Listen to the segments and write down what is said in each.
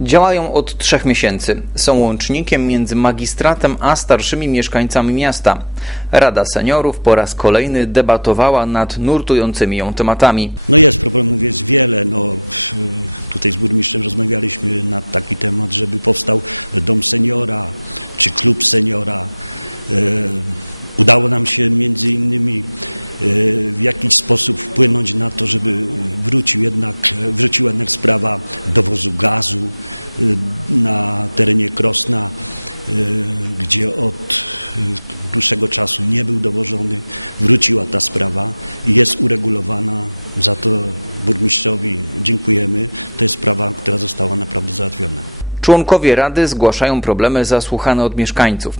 Działają od trzech miesięcy. Są łącznikiem między magistratem a starszymi mieszkańcami miasta. Rada Seniorów po raz kolejny debatowała nad nurtującymi ją tematami. Członkowie rady zgłaszają problemy zasłuchane od mieszkańców.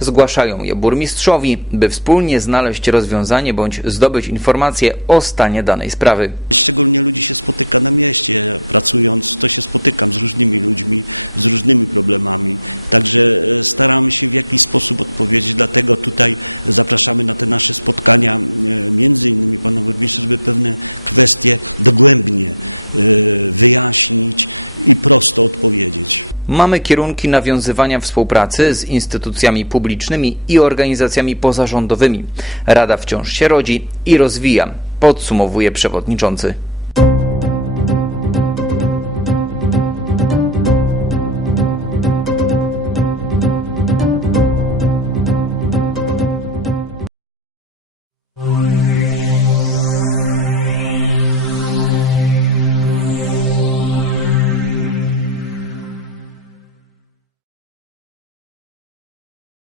Zgłaszają je burmistrzowi, by wspólnie znaleźć rozwiązanie bądź zdobyć informacje o stanie danej sprawy. Mamy kierunki nawiązywania współpracy z instytucjami publicznymi i organizacjami pozarządowymi. Rada wciąż się rodzi i rozwija, podsumowuje przewodniczący.